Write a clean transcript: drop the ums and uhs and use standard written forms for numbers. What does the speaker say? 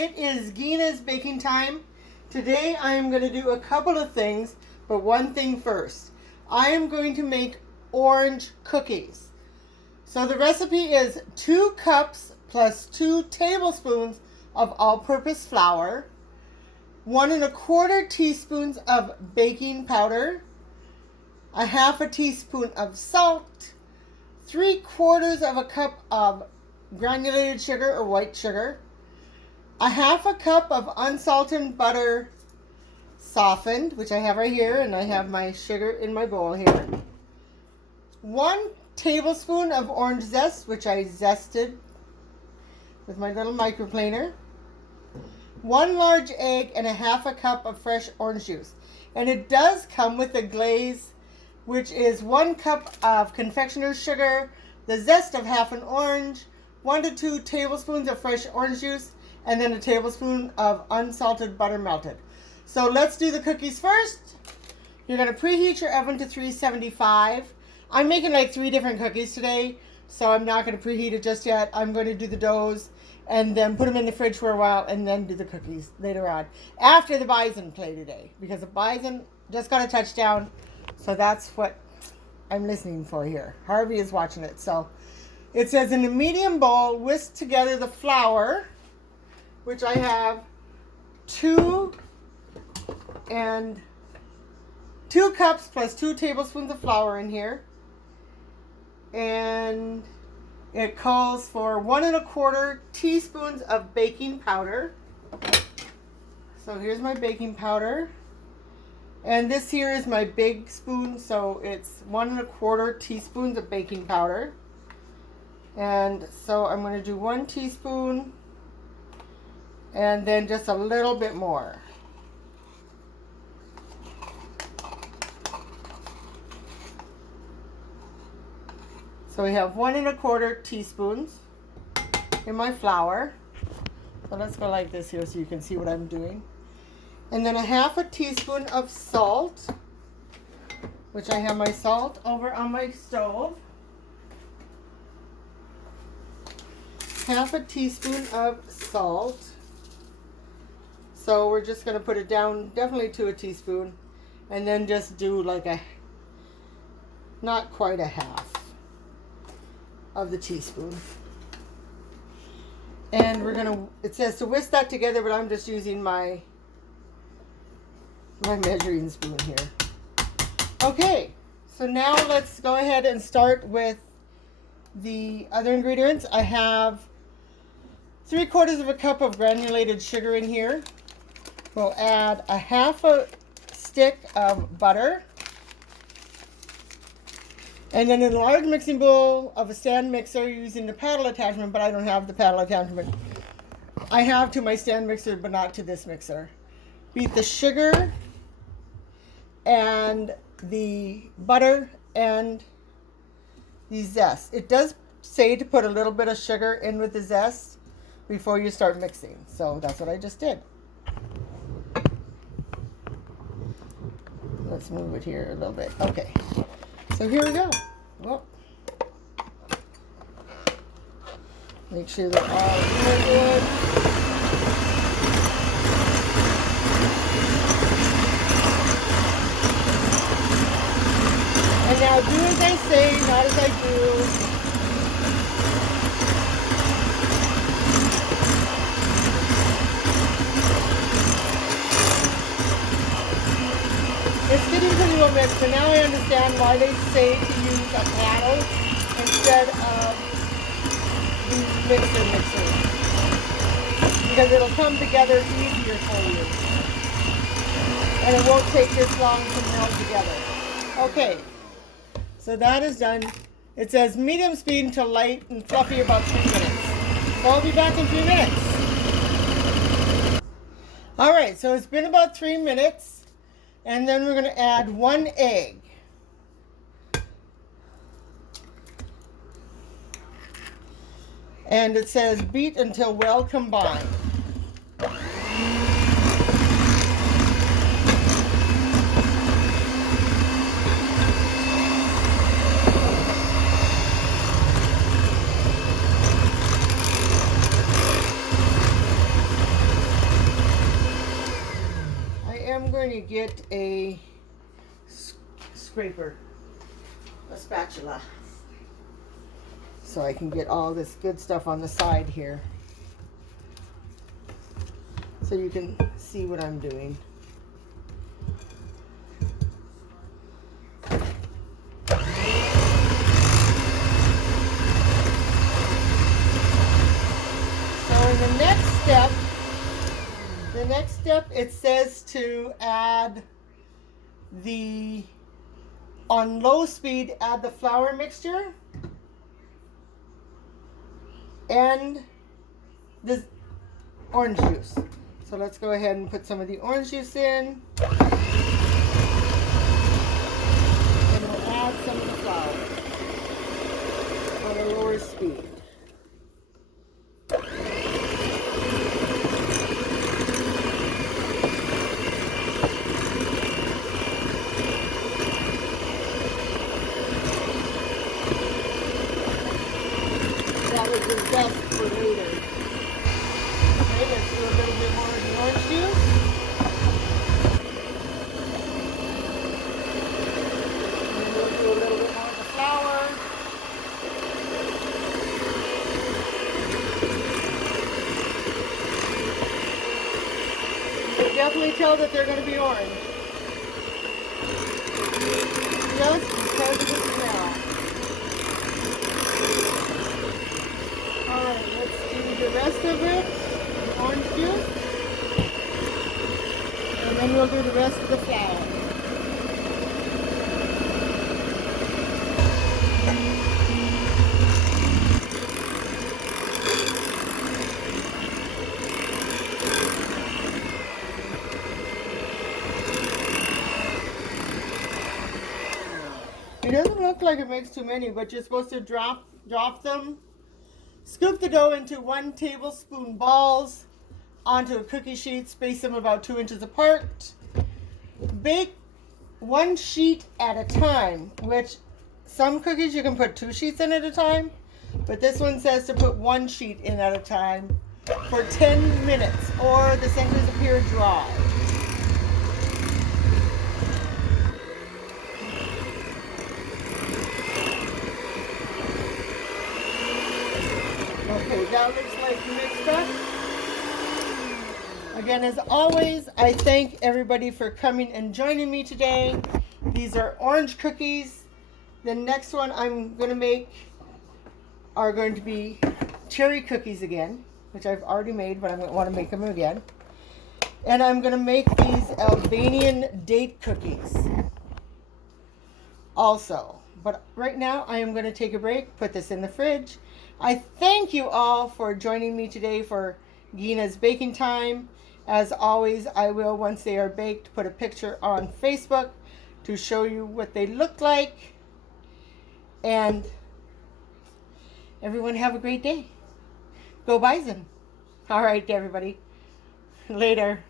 It is Gina's baking time. Today I am going to do a couple of things, but one thing first. I am going to make orange cookies. So the recipe is 2 cups plus 2 tablespoons of all-purpose flour, 1 1/4 teaspoons of baking powder, a 1/2 teaspoon of salt, 3/4 of a cup of granulated sugar or white sugar, a 1/2 cup of unsalted butter softened, which I have right here, and I have my sugar in my bowl here, 1 tablespoon of orange zest, which I zested with my little microplaner, 1 large egg, and a 1/2 cup of fresh orange juice. And it does come with a glaze, which is 1 cup of confectioner's sugar, the zest of 1/2 an orange, 1 to 2 tablespoons of fresh orange juice, and then a tablespoon of unsalted butter melted. So let's do the cookies first. You're going to preheat your oven to 375. I'm making like 3 different cookies today, so I'm not going to preheat it just yet. I'm going to do the doughs and then put them in the fridge for a while and then do the cookies later on. After the bison play today, because the bison just got a touchdown, so that's what I'm listening for here. Harvey is watching it. So it says in a medium bowl, whisk together the flour, which I have 2 cups plus 2 tablespoons of flour in here. And it calls for 1 1/4 teaspoons of baking powder. So here's my baking powder. And this here is my big spoon, so it's 1 1/4 teaspoons of baking powder. And so I'm going to do 1 teaspoon and then just a little bit more. So we have 1 1/4 teaspoons in my flour. So let's go like this here so you can see what I'm doing. And then a 1/2 teaspoon of salt, which I have my salt over on my stove. 1/2 teaspoon of salt. So we're just going to put it down definitely to a teaspoon, and then just do like not quite a half of the teaspoon. And we're going to, it says to whisk that together, but I'm just using my measuring spoon here. Okay, so now let's go ahead and start with the other ingredients. I have 3/4 of a cup of granulated sugar in here. We'll add a 1/2 stick of butter. And then in a large mixing bowl of a stand mixer using the paddle attachment, but I don't have the paddle attachment. I have to my stand mixer, but not to this mixer. Beat the sugar and the butter and the zest. It does say to put a little bit of sugar in with the zest before you start mixing. So that's what I just did. Let's move it here a little bit. Okay. So here we go. Well, make sure they're all good. And now do as I say, not as I do. It's getting pretty well mixed, but now I understand why they say to use a paddle instead of the mixer. Because it'll come together easier for you. And it won't take this long to meld together. Okay, so that is done. It says medium speed until light and fluffy about 3 minutes. So I'll be back in 3 minutes. Alright, so it's been about 3 minutes. And then we're going to add 1 egg. And it says beat until well combined. I'm going to get a scraper, a spatula, so I can get all this good stuff on the side here, so you can see what I'm doing. The next step, it says to add on low speed, add the flour mixture and the orange juice. So let's go ahead and put some of the orange juice in. And we'll add some of the flour on a lower speed. Best for later. Okay, let's do a little bit more of the orange juice. And then we'll do a little bit more of the flour. You can definitely tell that they're going to be orange. Just because of the smell. Alright, let's do the rest of it, the orange juice, and then we'll do the rest of the flour. It doesn't look like it makes too many, but you're supposed to drop them. Scoop the dough into 1 tablespoon balls onto a cookie sheet, space them about 2 inches apart. Bake 1 sheet at a time, which some cookies you can put 2 sheets in at a time, but this one says to put 1 sheet in at a time for 10 minutes, or the centers appear dry. Okay, that looks like mixed up. Again, as always, I thank everybody for coming and joining me today. These are orange cookies. The next one I'm going to make are going to be cherry cookies again, which I've already made, but I want to make them again. And I'm going to make these Albanian date cookies also. But right now, I am going to take a break, put this in the fridge. I thank you all for joining me today for Gina's baking time. As always, I will, once they are baked, put a picture on Facebook to show you what they look like. And everyone have a great day. Go Bison. All right, everybody. Later.